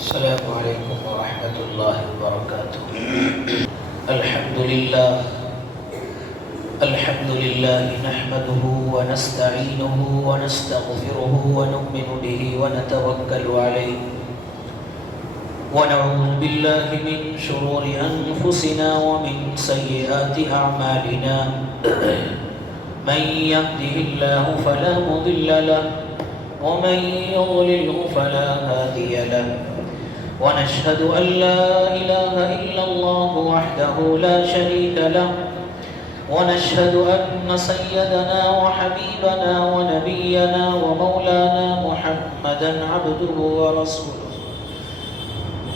السلام عليكم ورحمة الله وبركاته. الحمد لله نحمده ونستعينه ونستغفره ونؤمن به ونتوكل عليه ونعوذ بالله من شرور أنفسنا ومن سيئات أعمالنا. من يهده الله فلا مضل له ومن يضلله فلا هادي له، ونشهد أن لا إله إلا الله وحده لا شريك له، ونشهد أن سيدنا وحبيبنا ونبينا ومولانا محمدا عبده ورسوله.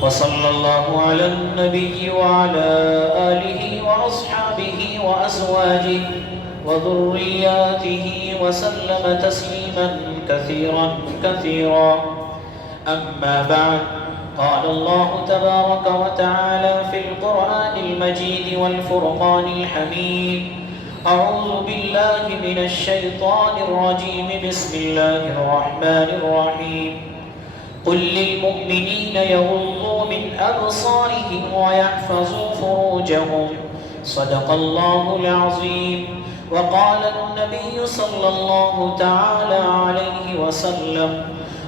وصلى الله على النبي وعلى آله وأصحابه وأزواجه وذرياته وسلم تسليما كثيرا كثيرا. أما بعد، قال الله تبارك وتعالى في القرآن المجيد والفرقان الحميد: أعوذ بالله من الشيطان الرجيم، بسم الله الرحمن الرحيم. قل للمؤمنين يغضوا من أبصارهم ويحفظوا فروجهم، صدق الله العظيم. وقال النبي صلى الله تعالى عليه وسلم: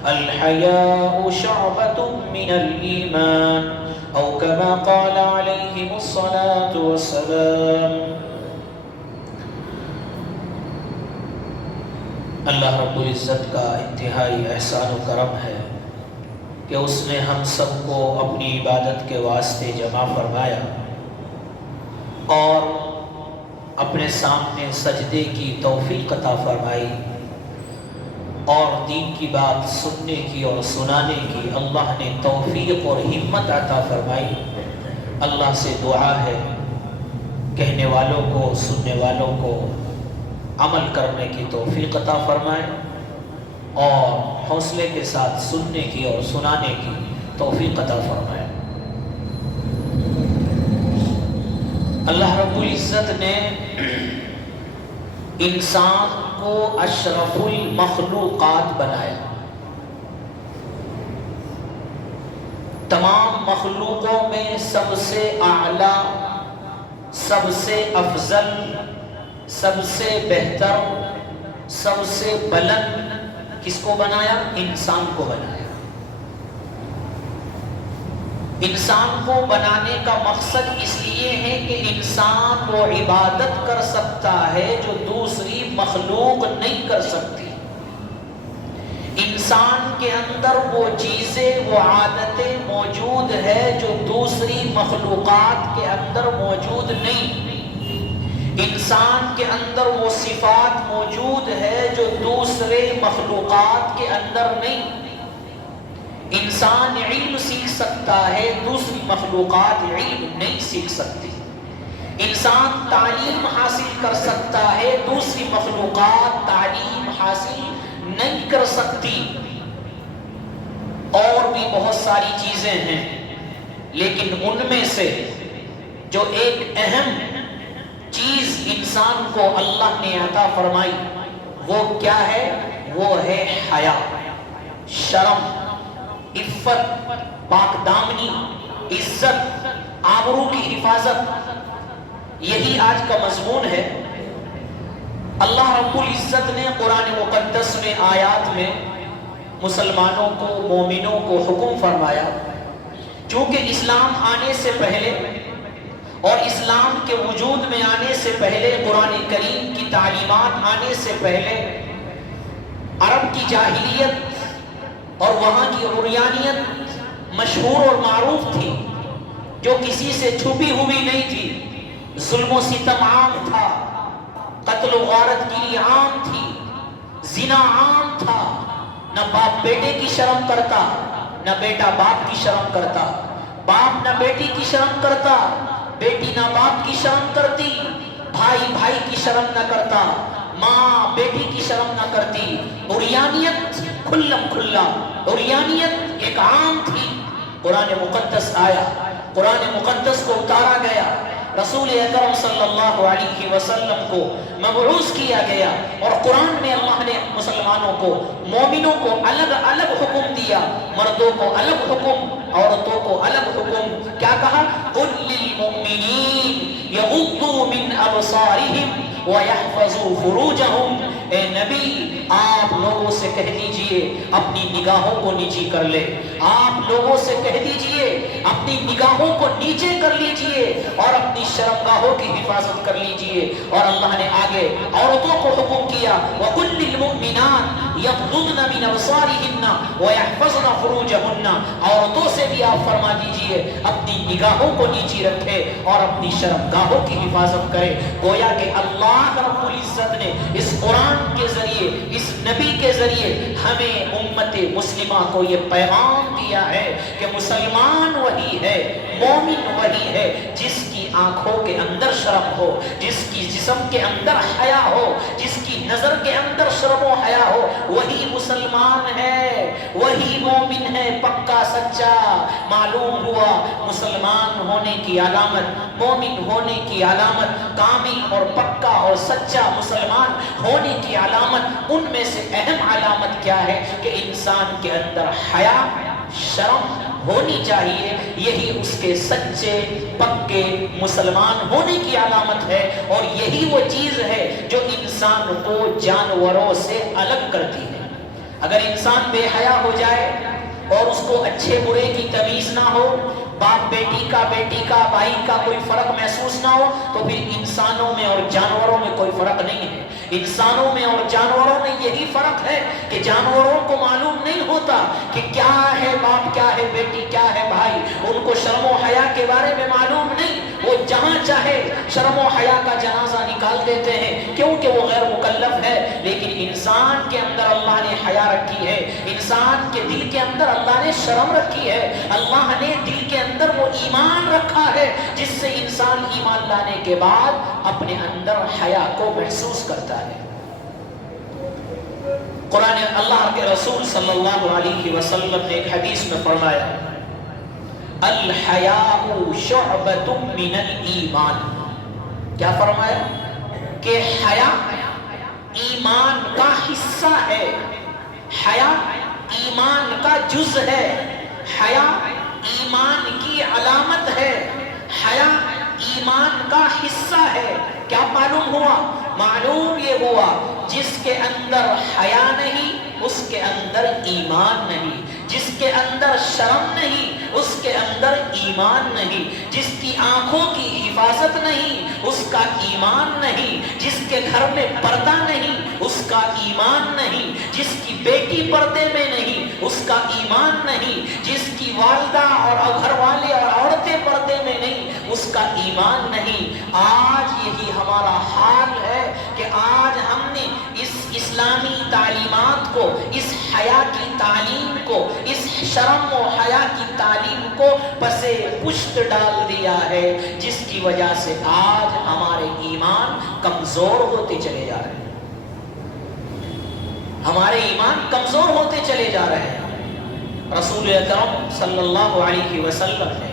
الحياء شعبة من الإيمان، أو كما قال عليه الصلاة والسلام. اللہ رب العزت کا انتہائی احسان و کرم ہے کہ اس نے ہم سب کو اپنی عبادت کے واسطے جمع فرمایا اور اپنے سامنے سجدے کی توفیق عطا فرمائی، اور دین کی بات سننے کی اور سنانے کی اللہ نے توفیق اور ہمت عطا فرمائی۔ اللہ سے دعا ہے کہنے والوں کو، سننے والوں کو عمل کرنے کی توفیق عطا فرمائے اور حوصلے کے ساتھ سننے کی اور سنانے کی توفیق عطا فرمائے۔ اللہ رب العزت نے انسان کو اشرف المخلوقات بنایا۔ تمام مخلوقوں میں سب سے اعلیٰ، سب سے افضل، سب سے بہتر، سب سے بلند کس کو بنایا؟ انسان کو بنایا۔ انسان کو بنانے کا مقصد اس لیے ہے کہ انسان وہ عبادت کر سکتا ہے جو دوسری مخلوق نہیں کر سکتی۔ انسان کے اندر وہ چیزیں، وہ عادتیں موجود ہے جو دوسری مخلوقات کے اندر موجود نہیں۔ انسان کے اندر وہ صفات موجود ہے جو دوسرے مخلوقات کے اندر نہیں۔ انسان علم سیکھ سکتا ہے، دوسری مخلوقات علم نہیں سیکھ سکتی۔ انسان تعلیم حاصل کر سکتا ہے، دوسری مخلوقات تعلیم حاصل نہیں کر سکتی۔ اور بھی بہت ساری چیزیں ہیں، لیکن ان میں سے جو ایک اہم چیز انسان کو اللہ نے عطا فرمائی وہ کیا ہے؟ وہ ہے حیا، شرم، عفت، پاک دامنی، عزت، آبرو کی حفاظت۔ یہی آج کا مضمون ہے۔ اللہ رب العزت نے قرآن مقدس میں آیات میں مسلمانوں کو، مومنوں کو حکم فرمایا، چونکہ اسلام آنے سے پہلے اور اسلام کے وجود میں آنے سے پہلے، قرآن کریم کی تعلیمات آنے سے پہلے عرب کی جاہلیت اور وہاں کی عریانیت مشہور اور معروف تھی، جو کسی سے چھپی ہوئی نہیں تھی۔ ظلم و ستم عام تھا، قتل و غارت گیری عام تھی، زنا عام تھا۔ نہ باپ بیٹے کی شرم کرتا، نہ بیٹا باپ کی شرم کرتا، باپ نہ بیٹی کی شرم کرتا، بیٹی نہ باپ کی شرم کرتی، بھائی بھائی کی شرم نہ کرتا، ماں بیٹی کی شرم نہ کرتی۔ عریانیت کھلم کھلا، عریانیت ایک عام تھی۔ قرآن مقدس آیا، قرآن مقدس کو اتارا گیا، رسول اکرم صلی اللہ علیہ وسلم کو مبعوث کیا گیا، اور قرآن میں اللہ نے مسلمانوں کو، مومنوں کو الگ الگ حکم دیا، مردوں کو الگ حکم عورتوں کو الگ حکم کیا کہا؟ قل للمؤمنین یغضوا من ابصارہم وَيَحْفَظُوا فُرُوجَهُمْ، اے نبی آپ لوگوں سے کہہ دیجئے اپنی نگاہوں کو نیچی کر لے، آپ لوگوں سے کہہ دیجئے اپنی نگاہوں کو نیچے کر لیجئے اور اپنی شرمگاہوں کی حفاظت کر لیجئے۔ اور اللہ نے آگے عورتوں کو حکم کیا وَقُلْ لِلْمُؤْمِنَاتِ يَغْضُضْنَ مِنْ أَبْصَارِهِنَّ وَيَحْفَظْنَ فُرُوجَهُنَّ، عورتوں سے بھی آپ فرما دیجئے اپنی نگاہوں کو نیچی رکھے اور اپنی شرمگاہوں کی حفاظت کرے۔ گویا کہ اللہ رب العزت نے اس قرآن کے ذریعے، اس نبی کے ذریعے ہمیں امت مسلمہ کو یہ پیغام دیا ہے کہ مسلمان وہی ہے، مومن وہی ہے جس کی آنکھوں کے اندر شرم ہو، جس کی جسم کے اندر حیا ہو، جس کی نظر کے اندر شرم و حیا ہو، وہی مسلمان ہے، وہی مومن ہے پکا سچا۔ معلوم ہوا مسلمان ہونے کی علامت، مومن ہونے کی علامت، کامل اور پکا اور سچا مسلمان ہونے کی علامت، ان میں سے اہم علامت کیا ہے کہ انسان کے اندر حیا، شرم ہونی چاہیے۔ یہی اس کے سچے پکے مسلمان ہونے کی علامت ہے، اور یہی وہ چیز ہے جو انسان کو جانوروں سے الگ کرتی ہے۔ اگر انسان بے حیا ہو جائے اور اس کو اچھے برے کی تمیز نہ ہو، باپ بیٹی کا، بیٹی کا بھائی کا کوئی فرق محسوس نہ ہو، تو پھر انسانوں میں اور جانوروں میں کوئی فرق نہیں ہے۔ انسانوں میں اور جانوروں میں یہی فرق ہے کہ جانوروں کو معلوم نہیں ہوتا کہ کیا ہے باپ، کیا ہے بیٹی، کیا ہے بھائی، ان کو شرم و حیا کے بارے میں معلوم نہیں، وہ جہاں چاہے شرم و حیا کا جنازہ نکال دیتے ہیں کیونکہ وہ غیر مکلف ہے۔ لیکن انسان کے اندر اللہ نے حیا رکھی ہے، انسان کے دل کے اندر اللہ نے شرم رکھی ہے، اللہ نے دل کے اندر وہ ایمان رکھا ہے جس سے انسان ایمان لانے کے بعد اپنے اندر حیا کو محسوس کرتا ہے۔ قرآن اللہ کے رسول صلی اللہ علیہ وسلم نے ایک حدیث میں فرمایا الحیاء شعبۃ من الایمان، کیا فرمایا؟ کہ حیا ایمان کا حصہ ہے، حیا ایمان کا جز ہے، حیا ایمان کی علامت ہے، حیا ایمان کا حصہ ہے۔ کیا معلوم ہوا؟ معلوم یہ ہوا جس کے اندر حیا نہیں اس کے اندر ایمان نہیں، جس کے اندر شرم نہیں اس کے اندر ایمان نہیں، جس کی آنکھوں کی حفاظت نہیں اس کا ایمان نہیں، جس کے گھر میں پردہ نہیں اس کا ایمان نہیں، جس کی بیٹی پردے میں نہیں اس کا ایمان نہیں، جس کی والدہ اور گھر والے اور عورتیں پردے میں نہیں اس کا ایمان نہیں۔ آج یہی ہمارا حال ہے کہ آج ہم نے اس اسلامی تعلیمات کو، اس حیا کی تعلیم کو، اس شرم و حیا کی تعلیم کو پسے پشت ڈال دیا ہے، جس کی وجہ سے آج ہمارے ایمان کمزور ہوتے چلے جا رہے ہیں، ہمارے ایمان کمزور ہوتے چلے جا رہے ہیں۔ رسول اکرم صلی اللہ علیہ وسلم نے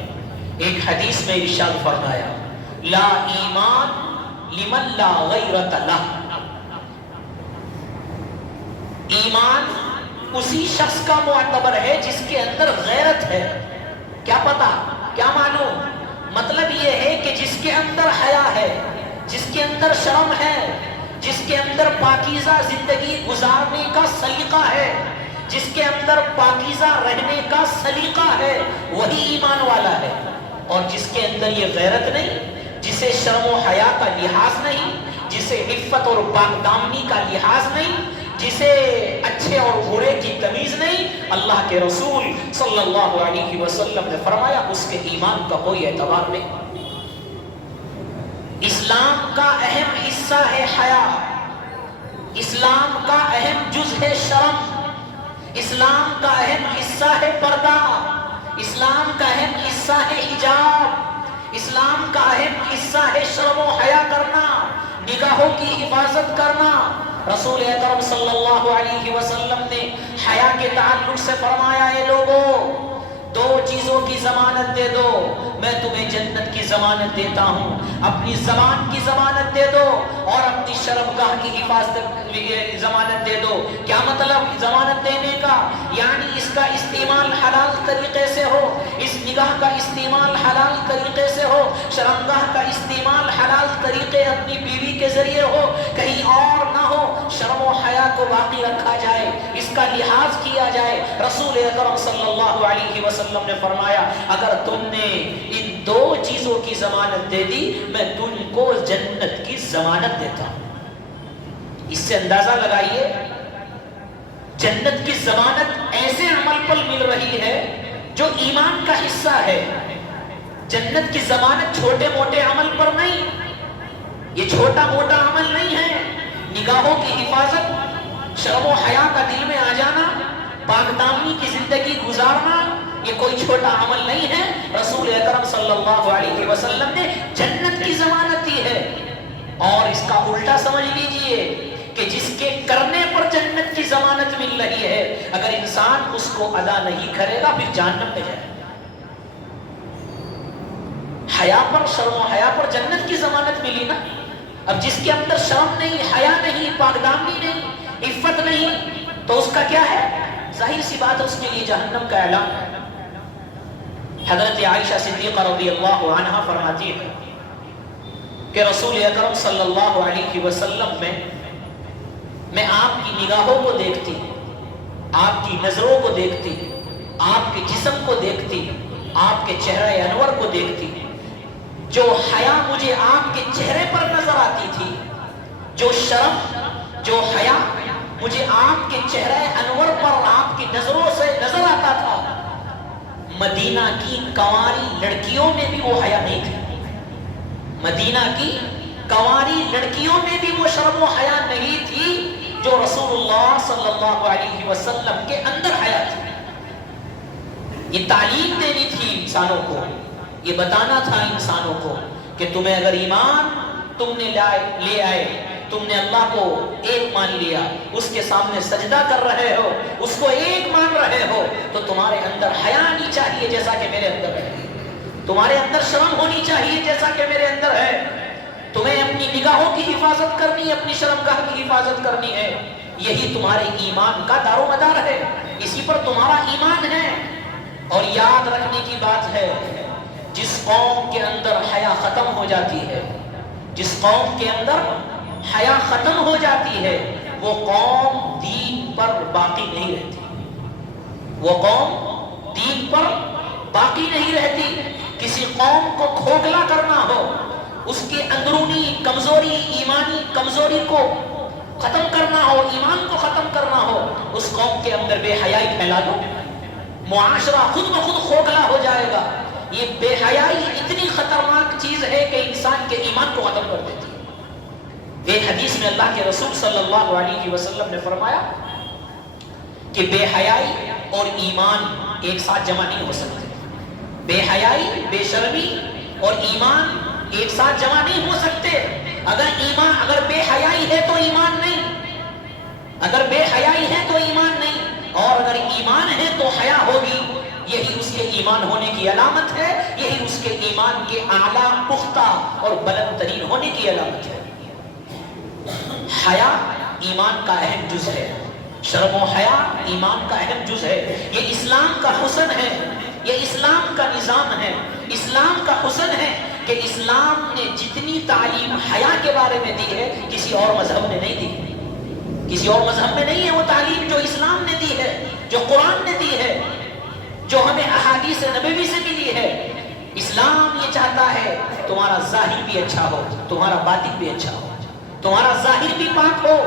ایک حدیث میں ارشاد فرمایا لا ایمان لمن لا غیرت لہ، ایمان اسی شخص کا معتبر ہے جس کے اندر غیرت ہے۔ کیا پتا، کیا معلوم؟ مطلب یہ ہے کہ جس کے اندر حیا ہے، جس کے اندر شرم ہے، جس کے اندر پاکیزہ زندگی گزارنے کا سلیقہ ہے، جس کے اندر پاکیزہ رہنے کا سلیقہ ہے، وہی ایمان والا ہے۔ اور جس کے اندر یہ غیرت نہیں، جسے شرم و حیا کا لحاظ نہیں، جسے عفت اور پاک دامنی کا لحاظ نہیں، جسے اچھے اور برے کی تمیز نہیں، اللہ کے رسول صلی اللہ علیہ وسلم نے فرمایا اس کے ایمان کا کوئی اعتبار نہیں۔ اسلام کا اہم حصہ ہے حیا، اسلام کا اہم جز ہے شرم، اسلام کا اہم حصہ ہے پردہ، اسلام کا اہم حصہ ہے حجاب، اسلام کا اہم حصہ ہے شرم و حیا کرنا، نگاہوں کی حفاظت کرنا۔ رسول اکرم صلی اللہ علیہ وسلم نے حیا کے تعلق سے فرمایا اے لوگوں، دو چیزوں کی ضمانت دے دو، میں تمہیں جنت کی ضمانت دیتا ہوں، اپنی زبان کی ضمانت دے دو اور اپنی شرمگاہ کی حفاظت ضمانت دے دو۔ کیا مطلب ضمانت دینے کا؟ یعنی اس کا استعمال حلال طریقے سے ہو، نگاہ کا استعمال حلال طریقے سے ہو، شرمگاہ کا استعمال حلال طریقے اپنی بیوی کے ذریعے ہو، کہیں اور نہ ہو، شرم و حیا کو باقی رکھا جائے، اس کا لحاظ کیا جائے۔ رسول اکرم صلی اللہ علیہ وسلم نے فرمایا اگر تم نے ان دو چیزوں کی ضمانت دے دی میں تم کو جنت کی ضمانت دیتا ہوں۔ اس سے اندازہ لگائیے جنت کی ضمانت ایسے عمل پر مل رہی ہے جو ایمان کا حصہ ہے۔ جنت کی ضمانت چھوٹے موٹے عمل پر نہیں، یہ چھوٹا موٹا عمل نہیں ہے۔ نگاہوں کی حفاظت، شرم و حیا کا دل میں آ جانا، پاک دامنی کی زندگی گزارنا، یہ کوئی چھوٹا عمل نہیں ہے۔ رسول اکرم صلی اللہ علیہ وسلم نے جنت کی ضمانت دی ہے۔ اور اس کا الٹا سمجھ لیجئے کہ جس کے کرنے پر جنت کی ضمانت مل رہی ہے، اگر انسان اس کو ادا نہیں کرے گا پھر جہنم میں جائے۔ حیا پر، شرم و حیا پر جنت کی ضمانت ملی نا۔ اب جس کے اندر شرم نہیں، حیا نہیں، پاکدامنی نہیں، عفت نہیں، تو اس کا کیا ہے؟ ظاہر سی بات ہے اس کے لیے جہنم کا اعلان ہے۔ حضرت عائشہ صدیقہ رضی اللہ عنہا فرماتی ہے کہ رسول اکرم صلی اللہ علیہ وسلم میں آپ کی نگاہوں کو دیکھتی، آپ کی نظروں کو دیکھتی، آپ کے جسم کو دیکھتی، آپ کے چہرہ انور کو دیکھتی، جو حیا مجھے آپ کے چہرے پر نظر آتی تھی، جو شرم، جو حیا مجھے آپ کے چہرہ انور پر، آپ کی نظروں سے نظر آتا تھا، مدینہ کی کنواری لڑکیوں میں بھی وہ حیا نہیں تھی۔ مدینہ کی کنواری لڑکیوں میں بھی وہ شرم و حیا نہیں تھی جو رسول اللہ صلی اللہ علیہ وسلم کے اندر حیا تھی۔ یہ تعلیم دینی تھی انسانوں کو، یہ بتانا تھا انسانوں کو کہ تمہیں اگر ایمان تم نے لے آئے، تم نے اللہ کو ایک مان لیا، اس کے سامنے سجدہ کر رہے ہو، اس کو ایک مان رہے ہو، تو تمہارے اندر حیا آنی چاہیے جیسا کہ میرے اندر ہے، تمہارے اندر شرم ہونی چاہیے جیسا کہ میرے اندر ہے، تمہیں اپنی نگاہوں کی حفاظت کرنی ہے، اپنی شرمگاہ کی حفاظت کرنی ہے، یہی تمہارے ایمان کا دار و مدار ہے، اسی پر تمہارا ایمان ہے۔ اور یاد رکھنے کی بات ہے، جس قوم کے اندر حیا ختم ہو جاتی ہے، جس قوم کے اندر حیا ختم ہو جاتی ہے، وہ قوم دین پر باقی نہیں رہتی، وہ قوم دین پر باقی نہیں رہتی۔ کسی قوم کو کھوکھلا کرنا ہو، اس کے اندرونی کمزوری، ایمانی کمزوری کو ختم کرنا ہو، ایمان کو ختم کرنا ہو، اس قوم کے اندر بے حیائی پھیلا دو، معاشرہ خود بخود کھوکھلا ہو جائے گا۔ یہ بے حیائی اتنی خطرناک چیز ہے کہ انسان کے ایمان کو ختم کر دیتی ہے۔ ایک حدیث میں اللہ کے رسول صلی اللہ علیہ وسلم نے فرمایا کہ بے حیائی اور ایمان ایک ساتھ جمع نہیں ہو سکتے۔ بے حیائی، بے شرمی اور ایمان ایک ساتھ جمع نہیں ہو سکتے۔ اگر بے حیائی ہے تو ایمان نہیں، اگر بے حیائی ہے تو ایمان نہیں، اور اگر ایمان ہے تو حیا ہوگی، یہی اس کے ایمان ہونے کی علامت ہے، یہی اس کے ایمان کے اعلیٰ، پختہ اور بلند ترین ہونے کی علامت ہے۔ حیا ایمان کا اہم جز ہے، شرم و حیا ایمان کا اہم جز ہے، یہ اسلام کا حسن ہے، یہ اسلام کا نظام ہے، اسلام کا حسن ہے کہ اسلام نے جتنی تعلیم حیا کے بارے میں دی ہے کسی اور مذہب نے نہیں دی، کسی اور مذہب میں نہیں ہے وہ تعلیم جو اسلام نے دی ہے، جو قرآن نے دی ہے، جو ہمیں احادیث نبوی سے ملی ہے۔ اسلام یہ چاہتا ہے تمہارا ظاہر بھی اچھا ہو، تمہارا باطن بھی اچھا ہو، تمہارا ظاہر بھی پاک ہو،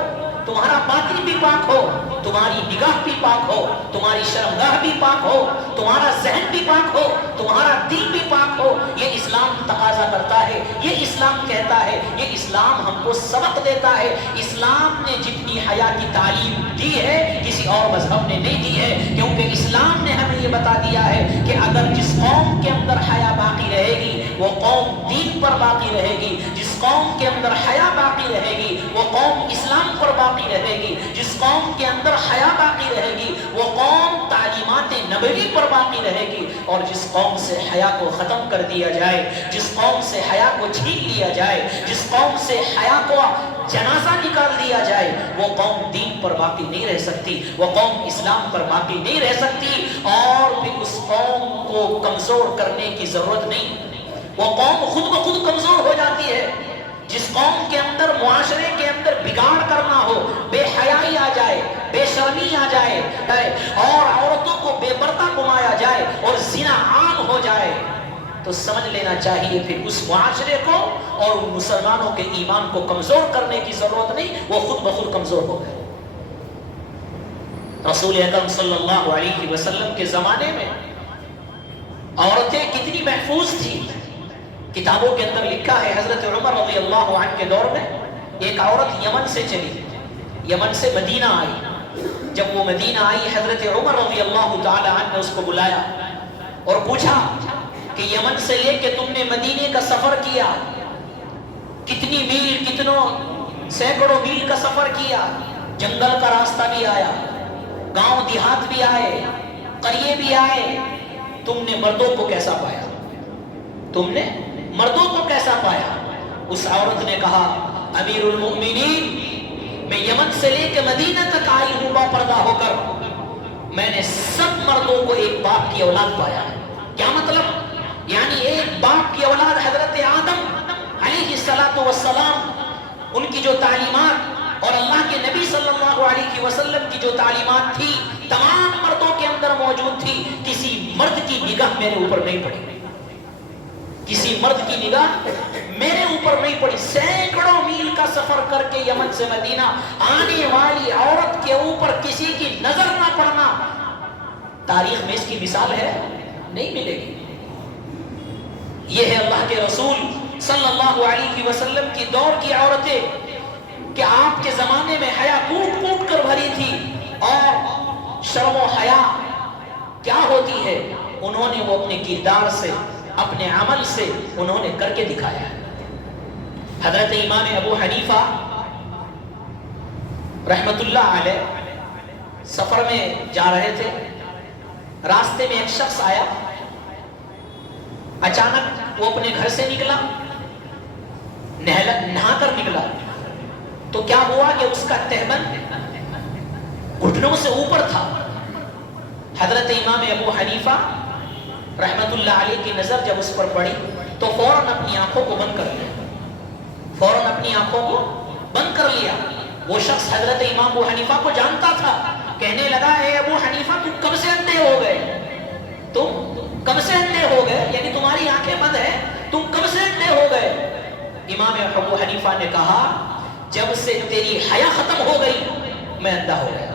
تمہارا باطن بھی پاک ہو، تمہاری نگاہ بھی پاک ہو، تمہاری شرمگاہ بھی پاک ہو، تمہارا ذہن بھی پاک ہو، تمہارا دل بھی پاک ہو۔ یہ اسلام تقاضا کرتا ہے، یہ اسلام کہتا ہے، یہ اسلام ہم کو سبق دیتا ہے۔ اسلام نے جتنی حیا کی تعلیم دی ہے کسی اور مذہب نے نہیں دی ہے، کیونکہ اسلام نے ہمیں یہ بتا دیا ہے کہ اگر جس قوم کے اندر حیا باقی رہے گی وہ قوم دین پر باقی رہے گی، جس قوم کے اندر حیا باقی رہے گی وہ قوم اسلام پر باقی رہے گی، جس قوم کے اندر حیا باقی رہے گی وہ قوم تعلیمات نبوی پر باقی رہے گی۔ اور جس قوم سے حیا کو ختم کر دیا جائے، جس قوم سے حیا کو چھین لیا جائے، جس قوم سے حیا کو جنازہ نکال دیا جائے، وہ قوم دین پر باقی نہیں رہ سکتی، وہ قوم اسلام پر باقی نہیں رہ سکتی، اور پھر اس قوم کو کمزور کرنے کی ضرورت نہیں، وہ قوم خود بخود کمزور ہو جاتی ہے۔ جس قوم کے اندر، معاشرے کے اندر بگاڑ کرنا ہو، بے حیائی آ جائے، بے شرمی آ جائے، اور عورتوں کو بے پردہ گھمایا جائے اور زنا عام ہو جائے، تو سمجھ لینا چاہیے پھر اس معاشرے کو اور ان مسلمانوں کے ایمان کو کمزور کرنے کی ضرورت نہیں، وہ خود بخود کمزور ہو گئے۔ رسول اکرم صلی اللہ علیہ وسلم کے زمانے میں عورتیں کتنی محفوظ تھی۔ کتابوں کے اندر لکھا ہے، حضرت عمر رضی اللہ عنہ کے دور میں ایک عورت یمن سے چلی، یمن سے مدینہ آئی۔ جب وہ مدینہ آئی، حضرت عمر رضی اللہ تعالی عنہ نے اس کو بلایا اور پوچھا کہ یمن سے لے کے تم نے مدینے کا سفر کیا، کتنی میل، کتنوں سینکڑوں میل کا سفر کیا، جنگل کا راستہ بھی آیا، گاؤں دیہات بھی آئے، قریے بھی آئے، تم نے مردوں کو کیسا پایا؟ تم نے مردوں کو کیسا پایا؟ اس عورت نے کہا، امیر المؤمنین، میں یمن سے لے کے مدینہ تک آئی ہوں با پردہ ہو کر، میں نے سب مردوں کو ایک باپ کی اولاد پایا ہے۔ کیا مطلب؟ یعنی ایک باپ کی اولاد حضرت آدم علیہ السلام، ان کی جو تعلیمات اور اللہ کے نبی صلی اللہ علیہ وسلم کی جو تعلیمات تھی تمام مردوں کے اندر موجود تھی۔ کسی مرد کی نگاہ میرے اوپر نہیں پڑی، کسی مرد کی نگاہ میرے اوپر نہیں پڑی۔ سینکڑوں میل کا سفر کر کے یمن سے مدینہ آنے والی عورت کے اوپر کسی کی نظر نہ پڑنا، تاریخ میں اس کی مثال ہے؟ نہیں ملے گی۔ یہ ہے اللہ کے رسول صلی اللہ علیہ وسلم کی دور کی عورتیں کہ آپ کے زمانے میں حیا کوٹ کوٹ کر بھری تھی، اور شرم و حیا کیا ہوتی ہے انہوں نے وہ اپنے کردار سے، اپنے عمل سے انہوں نے کر کے دکھایا ہے۔ حضرت امام ابو حنیفہ رحمت اللہ علیہ سفر میں جا رہے تھے، راستے میں ایک شخص آیا، اچانک وہ اپنے گھر سے نکلا، نہا کر نکلا، تو کیا ہوا کہ اس کا تہبند گھٹنوں سے اوپر تھا۔ حضرت امام ابو حنیفہ رحمت اللہ علیہ کی نظر جب اس پر پڑی تو فوراً اپنی آنکھوں کو بند کر لیا، فوراً اپنی آنکھوں کو بند کر لیا۔ وہ شخص حضرت امام ابو حنیفہ کو جانتا تھا، کہنے لگا، اے ابو حنیفہ تم کب سے اندھے ہو گئے؟ تم کب سے اندھے ہو گئے؟ یعنی تمہاری آنکھیں بند ہیں، تم کب سے اندھے ہو گئے؟ امام ابو حنیفہ نے کہا، جب سے تیری حیا ختم ہو گئی میں اندھا ہو گیا،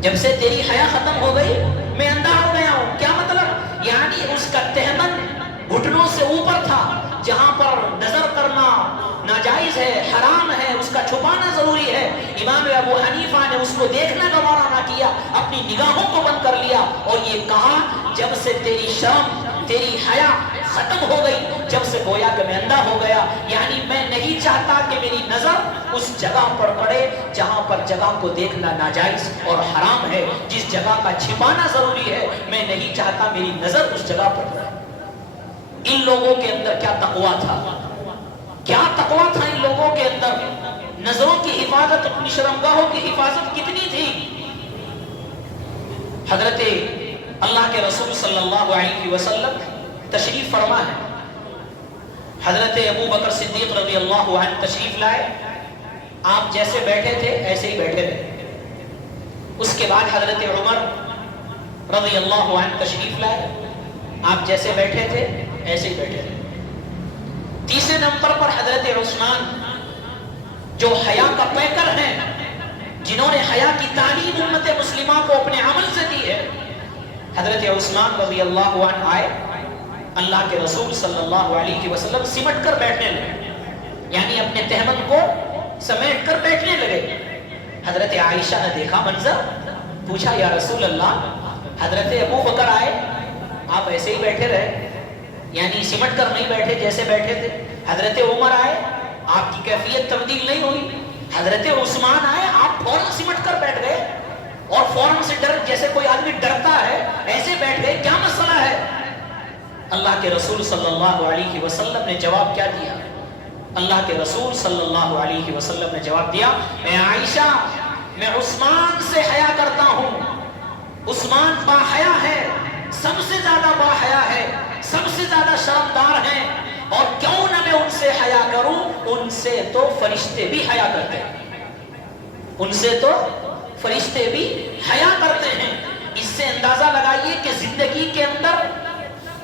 جب سے تیری حیا ختم ہو گئی میں اندھا ہو گیا ہوں۔ کیا مطلب؟ یعنی اس کا تہبند گھٹنوں سے اوپر تھا، جہاں پر نظر کرنا ناجائز ہے، حرام ہے، اس کا چھپانا ضروری ہے۔ امام ابو حنیفہ نے اس کو دیکھنا گوارا نہ کیا، اپنی نگاہوں کو بند کر لیا اور یہ کہا، جب سے تیری شرم، تیری حیا ختم ہو گئی، جب سے گویا کہ میں اندھا ہو گیا، یعنی میں نہیں چاہتا کہ میری نظر اس جگہ پر پڑے جہاں پر جگہ کو دیکھنا ناجائز اور حرام ہے، جس جگہ کا چھپانا ضروری ہے، میں نہیں چاہتا میری نظر اس جگہ پر پڑے۔ ان لوگوں کے اندر کیا تقویٰ تھا، کیا تقویٰ تھا ان لوگوں کے اندر، نظروں کی حفاظت، اپنی شرمگاہوں کی حفاظت کتنی تھی۔ حضرت اللہ کے رسول صلی اللہ علیہ وسلم تشریف فرما ہے، حضرت ابو بکر صدیق رضی اللہ عنہ تشریف لائے، آپ جیسے بیٹھے تھے ایسے ہی بیٹھے رہے۔ اس کے بعد حضرت عمر رضی اللہ عنہ تشریف لائے، آپ جیسے بیٹھے تھے ایسے ہی بیٹھے رہے۔ تیسرے نمبر پر حضرت عثمان، جو حیا کا پیکر ہیں، جنہوں نے حیا کی تعلیم امت مسلمہ کو اپنے عمل سے دی ہے، حضرت عثمان رضی اللہ عنہ آئے، اللہ کے رسول صلی اللہ علیہ وسلم سمٹ کر بیٹھنے لگے، یعنی اپنے تہبند کو سمیٹ کر بیٹھنے لگے۔ حضرت عائشہ نے دیکھا منظر، پوچھا، یا رسول اللہ، حضرت ابو بکر آئے، آپ ایسے ہی بیٹھے رہے، یعنی سمٹ کر نہیں بیٹھے جیسے بیٹھے تھے۔ حضرت عمر آئے، آپ کی کیفیت تبدیل نہیں ہوئی۔ حضرت عثمان آئے، آپ فوراً سمٹ کر بیٹھ گئے اور فوراً سے ڈر، جیسے کوئی آدمی ڈرتا ہے ایسے بیٹھ گئے، کیا مسئلہ ہے؟ اللہ کے رسول صلی اللہ علیہ وسلم نے جواب کیا دیا؟ اللہ کے رسول صلی اللہ علیہ وسلم نے جواب دیا، اے عائشہ میں عثمان سے حیا کرتا ہوں، عثمان باحیا ہے، سب سے زیادہ باحیا ہے، سب سے زیادہ شرمدار ہیں، اور کیوں نہ میں ان سے حیا کروں، ان سے تو فرشتے بھی حیا کرتے ہیں، ان سے تو فرشتے بھی حیا کرتے ہیں۔ اس سے اندازہ لگائیے کہ زندگی کے اندر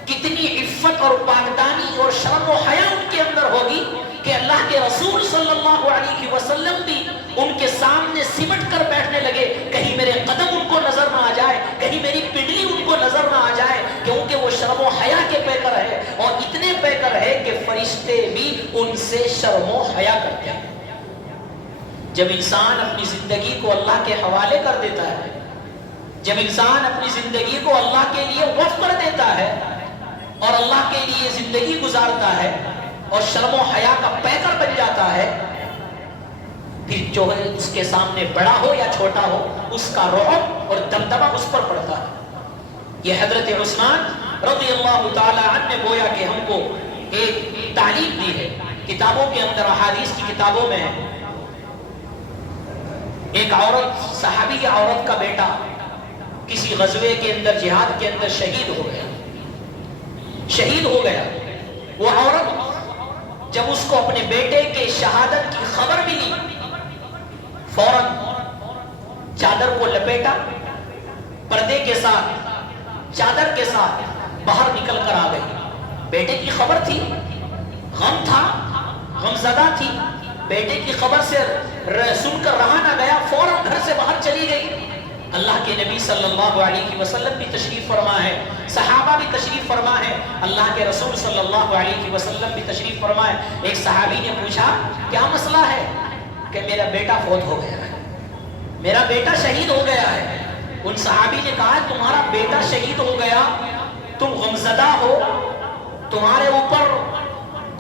کتنی عفت اور پاکدانی اور شرم و حیا ان کے اندر ہوگی کہ اللہ کے رسول صلی اللہ علیہ وسلم بھی ان کے سامنے سمٹ کر بیٹھنے لگے، کہیں میرے قدم ان کو نظر نہ آ جائے، کہیں میری پنڈلی ان کو نظر نہ آ جائے، کیونکہ وہ شرم و حیا کے پیکر ہے، اور اتنے پیکر ہے کہ فرشتے بھی ان سے شرم و حیا کرتے ہیں۔ جب انسان اپنی زندگی کو اللہ کے حوالے کر دیتا ہے، جب انسان اپنی زندگی کو اللہ کے لیے وقف کر دیتا ہے اور اللہ کے لیے زندگی گزارتا ہے اور شرم و حیا کا پیکر بن جاتا ہے، پھر جو ہے اس کے سامنے بڑا ہو یا چھوٹا ہو، اس کا رعب اور دمدمہ اس پر پڑتا ہے۔ یہ حضرت عثمان رضی اللہ تعالی عنہ نے گویا کہ ہم کو ایک تعلیم دی ہے، کتابوں کے اندر، احادیث کی کتابوں میں ہے۔ ایک عورت، صحابی کی عورت کا بیٹا کسی غزوے کے اندر، جہاد کے اندر شہید ہو گیا، شہید ہو گیا۔ وہ عورت جب اس کو اپنے بیٹے کے شہادت کی خبر ملی، فوراً چادر کو لپیٹا، پردے کے ساتھ، چادر کے ساتھ باہر نکل کر آ گئی۔ بیٹے کی خبر تھی، غم تھا، غم زدہ تھی، بیٹے کی خبر سے سن کر رہا نہ گیا، فوراً گھر سے باہر چلی گئی۔ اللہ کے نبی صلی اللہ علیہ وسلم بھی تشریف فرما ہے، صحابہ بھی تشریف فرما ہے، اللہ کے رسول صلی اللہ علیہ وسلم بھی تشریف فرما ہے۔ ایک صحابی نے پوچھا کیا مسئلہ ہے؟ کہ میرا بیٹا فوت ہو گیا ہے، میرا بیٹا شہید ہو گیا ہے۔ ان صحابی نے کہا تمہارا بیٹا شہید ہو گیا، تم غمزدہ ہو، تمہارے اوپر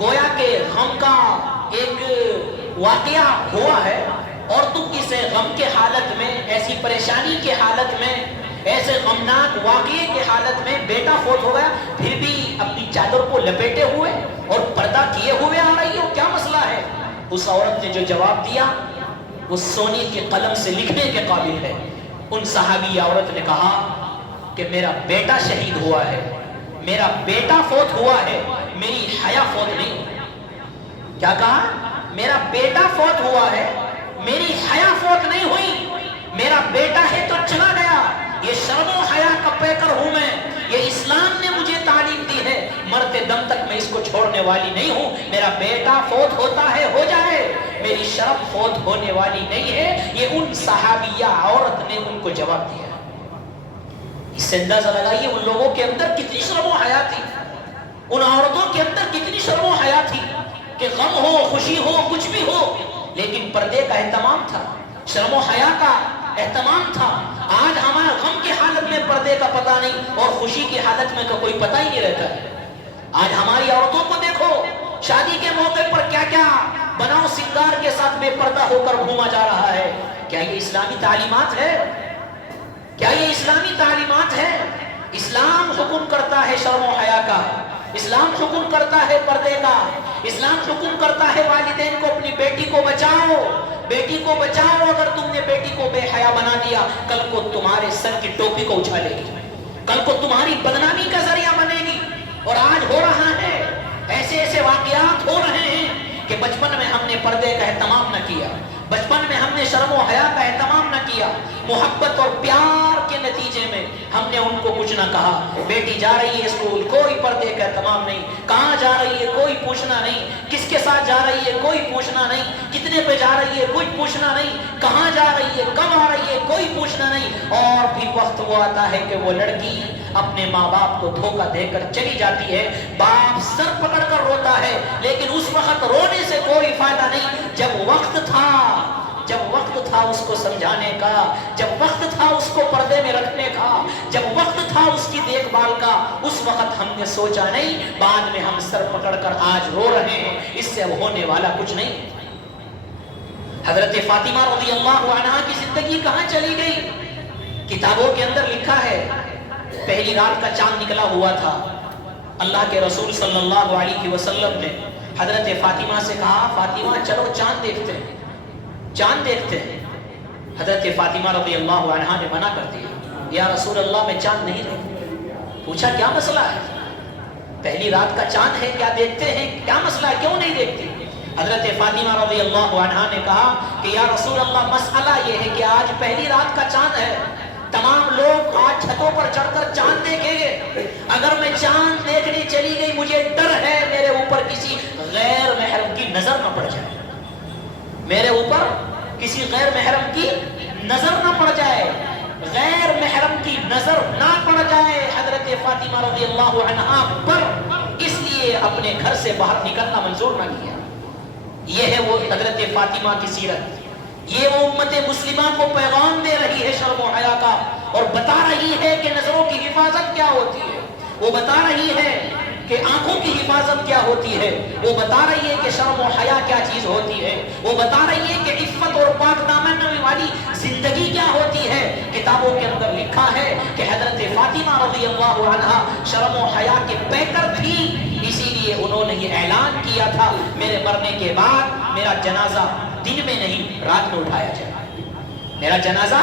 گویا کہ غم کا ایک واقعہ ہوا ہے، اور تم اسے غم کے حالت میں، ایسی پریشانی کے حالت میں، ایسے غمناک واقعے کے حالت میں بیٹا فوت ہو گیا، پھر بھی اپنی چادر کو لپیٹے ہوئے اور پردہ کیے ہوئے آ رہی ہو، کیا مسئلہ ہے؟ اس عورت نے جو جواب دیا وہ سونے کے قلم سے لکھنے کے قابل ہے۔ ان صحابی عورت نے کہا کہ میرا بیٹا شہید ہوا ہے، میرا بیٹا فوت ہوا ہے، میری حیا فوت نہیں۔ کیا کہا؟ میرا بیٹا فوت ہوا ہے، میری حیا فوت نہیں ہوئی، میرا بیٹا ہے تو چلا گیا، یہ شرم و حیا کا پیکر ہوں میں، یہ اسلام نے مجھے تعلیم دی ہے، مرتے دم تک میں اس کو چھوڑنے والی نہیں ہوں۔ میرا بیٹا فوت ہوتا ہے ہو جائے، میری شرم فوت ہونے والی نہیں ہے۔ یہ ان صحابیہ عورت نے ان کو جواب دیا۔ اس سے اندازہ لگائیے ان لوگوں کے اندر کتنی شرم و حیا تھی، ان عورتوں کے اندر کتنی شرم و حیا تھی کہ غم ہو، خوشی ہو، کچھ بھی ہو، لیکن پردے کا اہتمام تھا، شرم و حیا کا اہتمام تھا۔ آج ہمارا غم کی حالت میں پردے کا پتہ نہیں، اور خوشی کی حالت میں کا کوئی پتہ ہی نہیں رہتا ہے۔ آج ہماری عورتوں کو دیکھو، شادی کے موقع پر کیا کیا بناؤ سنگار کے ساتھ بے پردہ ہو کر گھوما جا رہا ہے۔ کیا یہ اسلامی تعلیمات ہے؟ کیا یہ اسلامی تعلیمات ہے؟ اسلام حکم کرتا ہے شرم و حیا کا، اسلام حکم کرتا ہے پردے کا، اسلام حکم کرتا ہے والدین کو اپنی بیٹی کو بچاؤ، بیٹی کو بچاؤ۔ اگر تم نے بیٹی کو بے حیا بنا دیا، کل کو تمہارے سر کی ٹوپی کو اچھالے گی، کل کو تمہاری بدنامی کا ذریعہ بنے گی۔ اور آج ہو رہا ہے، ایسے ایسے واقعات ہو رہے ہیں کہ بچپن میں ہم نے پردے کا اہتمام نہ کیا، بچپن میں ہم نے شرم و حیا کا اہتمام نہ کیا، محبت اور پیار کے نتیجے میں ہم نے ان کو کچھ نہ کہا۔ بیٹی جا رہی ہے اسکول، کوئی پردے کا اہتمام نہیں، کہاں جا رہی ہے کوئی پوچھنا نہیں، کس کے ساتھ جا رہی ہے کوئی پوچھنا نہیں، کتنے پہ جا رہی ہے کوئی پوچھنا نہیں، کہاں جا رہی ہے کب آ رہی ہے کوئی پوچھنا نہیں۔ اور پھر وقت وہ آتا ہے کہ وہ لڑکی اپنے ماں باپ کو دھوکہ دے کر چلی جاتی ہے، باپ سر پکڑ کر روتا ہے، لیکن اس وقت رونے سے کوئی فائدہ نہیں۔ جب وقت تھا، جب وقت تھا اس کو سمجھانے کا، جب وقت تھا اس کو پردے میں رکھنے کا، جب وقت تھا اس کی دیکھ بھال کا، اس وقت ہم نے سوچا نہیں، بعد میں ہم سر پکڑ کر آج رو رہے ہیں، اس سے اب ہونے والا کچھ نہیں۔ حضرت فاطمہ رضی اللہ عنہا کی زندگی کہاں چلی گئی؟ کتابوں کے اندر لکھا ہے پہلی رات کا چاند نکلا ہوا تھا، اللہ کے رسول صلی اللہ علیہ وسلم نے حضرت فاطمہ سے کہا فاطمہ چلو چاند دیکھتے ہیں، چاند دیکھتے ہیں۔ حضرت فاطمہ رضی اللہ عنہا نے منع کر دیا، یا رسول اللہ میں چاند نہیں دیکھتا۔ پوچھا کیا مسئلہ ہے؟ پہلی رات کا چاند ہے، کیا دیکھتے ہیں؟ کیا مسئلہ ہے، کیوں نہیں دیکھتے؟ حضرت فاطمہ رضی اللہ عنہا نے کہا کہ یا رسول اللہ مسئلہ یہ ہے کہ آج پہلی رات کا چاند ہے، تمام لوگ آج چھتوں پر چڑھ کر چاند دیکھیں گے، اگر میں چاند دیکھنے چلی گئی مجھے ڈر ہے میرے اوپر کسی غیر محرم کی نظر نہ پڑ جائے، میرے اوپر کسی غیر محرم کی نظر نہ پڑ جائے، غیر محرم کی نظر نہ پڑ جائے حضرت فاطمہ رضی اللہ عنہا پر، اس لیے اپنے گھر سے باہر نکلنا منظور نہ کیا۔ یہ ہے وہ حضرت فاطمہ کی سیرت، یہ وہ امت مسلمہ کو پیغام دے رہی ہے شرم و حیا کا، اور بتا رہی ہے کہ نظروں کی حفاظت کیا ہوتی ہے، وہ بتا رہی ہے کہ آنکھوں کی حفاظت کیا ہوتی ہے، وہ بتا رہی ہے کہ شرم و حیا کیا چیز ہوتی ہے، وہ بتا رہی ہے کہ عفت اور پاک دامن والی زندگی کیا ہوتی ہے۔ کتابوں کے اندر لکھا ہے کہ حضرت فاطمہ رضی اللہ عنہا شرم و حیا کے پیکر تھی، اسی لیے انہوں نے یہ اعلان کیا تھا میرے مرنے کے بعد میرا جنازہ دن میں نہیں رات میں اٹھایا جائے، میرا جنازہ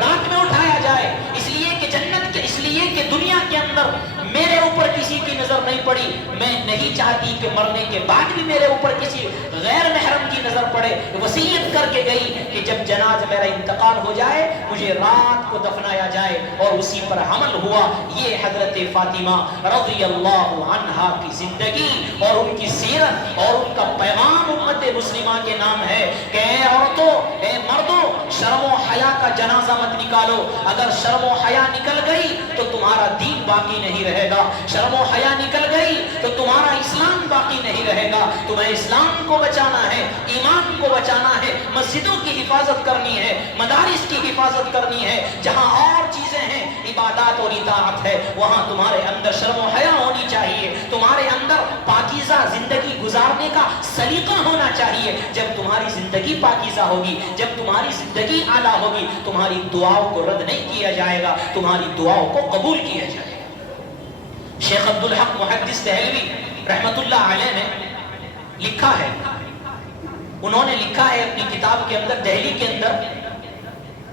رات میں اٹھایا جائے، اس لیے کہ جنت کے، اس لیے کہ دنیا کے اندر میرے اوپر کسی کی نظر نہیں پڑی، میں نہیں چاہتی کہ مرنے کے بعد بھی میرے اوپر کسی غیر محرم کی نظر پڑے۔ وصیت کر کے گئی کہ جب جنازہ میرا انتقال ہو جائے مجھے رات کو دفنایا جائے، اور اسی پر عمل ہوا۔ یہ حضرت فاطمہ رضی اللہ عنہا کی زندگی اور ان کی سیرت اور ان کا پیغام امت مسلمہ کے نام ہے کہ اے عورتوں، اے مردوں، شرم و حیا کا جنازہ مت نکالو، اگر شرم و حیا نکل گئی تو تمہارا دین باقی نہیں رہے گا، شرم و حیا نکل گئی تو تمہارا اسلام باقی نہیں رہے گا۔ تمہیں اسلام کو بچانا ہے، ایمان کو بچانا ہے، مسجدوں کی حفاظت کرنی ہے، مدارس کی حفاظت کرنی ہے، جہاں اور چیزیں ہیں عبادات اور اطاعت ہے، وہاں تمہارے اندر شرم و حیا ہونی چاہیے، تمہارے اندر پاکیزہ زندگی گزارنے کا سلیقہ ہونا چاہیے۔ جب تمہاری زندگی پاکیزہ ہوگی، جب تمہاری زندگی اعلیٰ ہوگی، تمہاری دعاؤں کو رد نہیں کیا جائے گا، تمہاری دعاؤں کو قبول کیا جائے گا۔ شیخ عبدالحق محدث دہلوی رحمت اللہ علیہ نے لکھا ہے، انہوں نے لکھا ہے اپنی کتاب کے اندر، دہلی کے اندر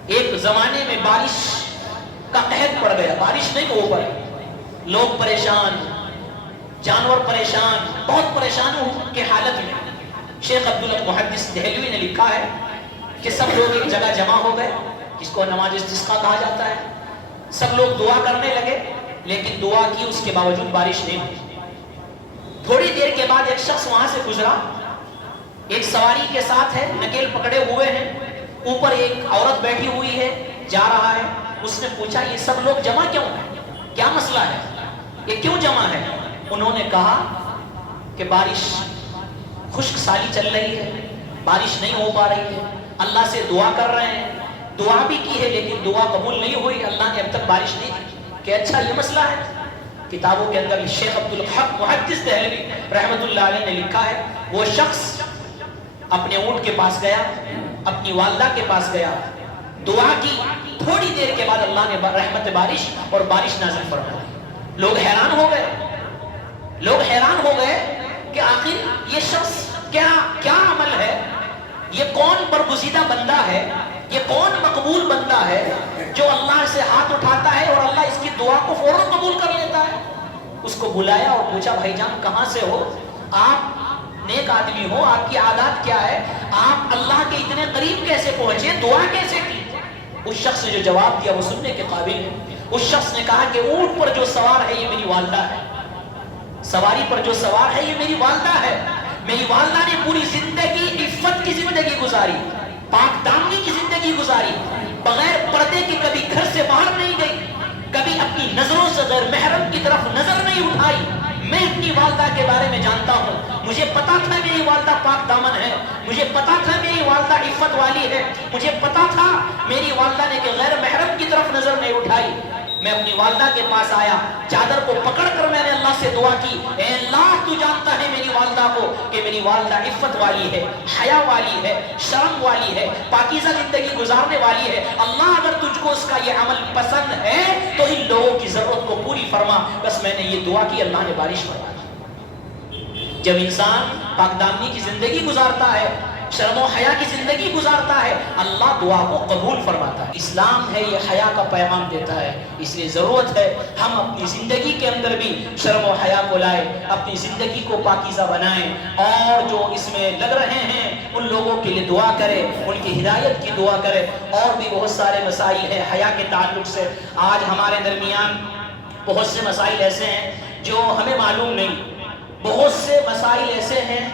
ایک زمانے میں بارش کا قحط پڑ گیا، بارش نہیں ہو پائی، لوگ پریشان، جانور پریشان، بہت پریشانوں کے حالت میں شیخ عبدالحق محدث دہلوی نے لکھا ہے کہ سب لوگ ایک جگہ جمع ہو گئے، جس کو نماز استسقاء کہا جاتا ہے، سب لوگ دعا کرنے لگے، لیکن دعا کی اس کے باوجود بارش نہیں ہوئی۔ تھوڑی دیر کے بعد ایک شخص وہاں سے گزرا، ایک سواری کے ساتھ ہے، نکیل پکڑے ہوئے ہیں، اوپر ایک عورت بیٹھی ہوئی ہے، جا رہا ہے۔ اس نے پوچھا یہ سب لوگ جمع کیوں ہیں، کیا مسئلہ ہے، یہ کیوں جمع ہے؟ انہوں نے کہا کہ بارش خشک سالی چل رہی ہے، بارش نہیں ہو پا رہی ہے، اللہ سے دعا کر رہے ہیں، دعا بھی کی ہے لیکن دعا قبول نہیں ہوئی، اللہ نے اب تک بارش نہیں دی۔ کہ اچھا یہ مسئلہ ہے؟ کتابوں کے اندر شیخ عبدالحق محدث دہلوی رحمت اللہ علیہ نے لکھا ہے، وہ شخص اپنے اونٹ کے پاس گیا، اپنی والدہ کے پاس گیا، دعا کی، تھوڑی دیر کے بعد اللہ نے رحمت بارش اور بارش نازل فرمائی۔ لوگ حیران ہو گئے، لوگ حیران ہو گئے کہ آخر یہ شخص کیا عمل ہے، یہ کون برگزیدہ بندہ ہے، یہ کون مقبول بندہ ہے جو اللہ سے ہاتھ اٹھاتا ہے اور اللہ اس کی دعا کو فوراً قبول کر لیتا ہے۔ اس کو بلایا اور پوچھا بھائی جان کہاں سے ہو، آپ نیک آدمی ہو، آپ کی عادات کیا ہے، آپ اللہ کے اتنے قریب کیسے پہنچے، دعا کیسے کی؟ اس شخص نے جو جواب دیا وہ سننے کے قابل ہے۔ اس شخص نے کہا کہ اونٹ پر جو سوار ہے یہ میری والدہ ہے، سواری پر جو سوار ہے یہ میری والدہ ہے، میری والدہ نے پوری زندگی عفت کی زندگی گزاری، پاک دامنی کی زندگی گزاری، بغیر پردے کے کبھی گھر سے باہر نہیں گئی، کبھی اپنی نظروں سے غیر محرم کی طرف نظر نہیں اٹھائی۔ میں اپنی والدہ کے بارے میں جانتا ہوں، مجھے پتا تھا میری والدہ پاک دامن ہے، مجھے پتا تھا میری والدہ عفت والی ہے، مجھے پتا تھا میری والدہ نے کہ غیر محرم کی طرف نظر نہیں اٹھائی۔ میں اپنی والدہ کے پاس آیا، چادر کو پکڑ کر میں نے اللہ سے دعا کی، اے اللہ تو جانتا ہے میری والدہ کو کہ میری والدہ عفت والی ہے، حیا والی ہے، شرم والی ہے، پاکیزہ زندگی گزارنے والی ہے، اللہ اگر تجھ کو اس کا یہ عمل پسند ہے تو ان لوگوں کی ضرورت کو پوری فرما۔ بس میں نے یہ دعا کی، اللہ نے بارش فرما دی۔ جب انسان پاک دامنی کی زندگی گزارتا ہے، شرم و حیا کی زندگی گزارتا ہے، اللہ دعا کو قبول فرماتا ہے۔ اسلام ہے یہ حیا کا پیغام دیتا ہے، اس لیے ضرورت ہے ہم اپنی زندگی کے اندر بھی شرم و حیا کو لائیں، اپنی زندگی کو پاکیزہ بنائیں، اور جو اس میں لگ رہے ہیں ان لوگوں کے لیے دعا کریں، ان کی ہدایت کی دعا کریں۔ اور بھی بہت سارے مسائل ہیں حیا کے تعلق سے، آج ہمارے درمیان بہت سے مسائل ایسے ہیں جو ہمیں معلوم نہیں، بہت سے مسائل ایسے ہیں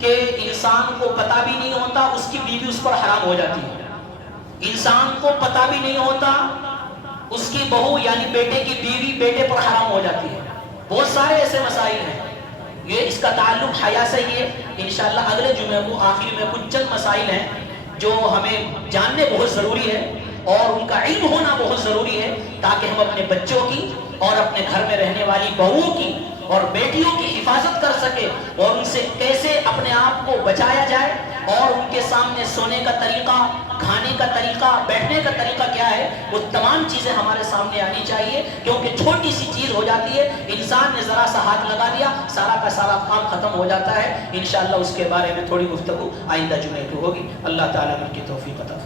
کہ انسان کو پتہ بھی نہیں ہوتا، اس کی بیوی اس پر حرام ہو جاتی ہے، انسان کو پتہ بھی نہیں ہوتا اس کی بہو یعنی بیٹے کی بیوی بیٹے پر حرام ہو جاتی ہے۔ بہت سارے ایسے مسائل ہیں، یہ اس کا تعلق حیا سے ہی ہے۔ انشاءاللہ اگلے جمعے کو آخر میں کچھ چند مسائل ہیں جو ہمیں جاننے بہت ضروری ہے اور ان کا علم ہونا بہت ضروری ہے، تاکہ ہم اپنے بچوں کی اور اپنے گھر میں رہنے والی بہوؤں کی اور بیٹیوں کی حفاظت کر سکے، اور ان سے کیسے اپنے آپ کو بچایا جائے، اور ان کے سامنے سونے کا طریقہ، کھانے کا طریقہ، بیٹھنے کا طریقہ کیا ہے، وہ تمام چیزیں ہمارے سامنے آنی چاہیے، کیونکہ چھوٹی سی چیز ہو جاتی ہے، انسان نے ذرا سا ہاتھ لگا دیا سارا کا سارا کام ختم ہو جاتا ہے۔ انشاءاللہ اس کے بارے میں تھوڑی گفتگو آئندہ جمعے کو ہوگی۔ اللہ تعالیٰ کی توفیق عطا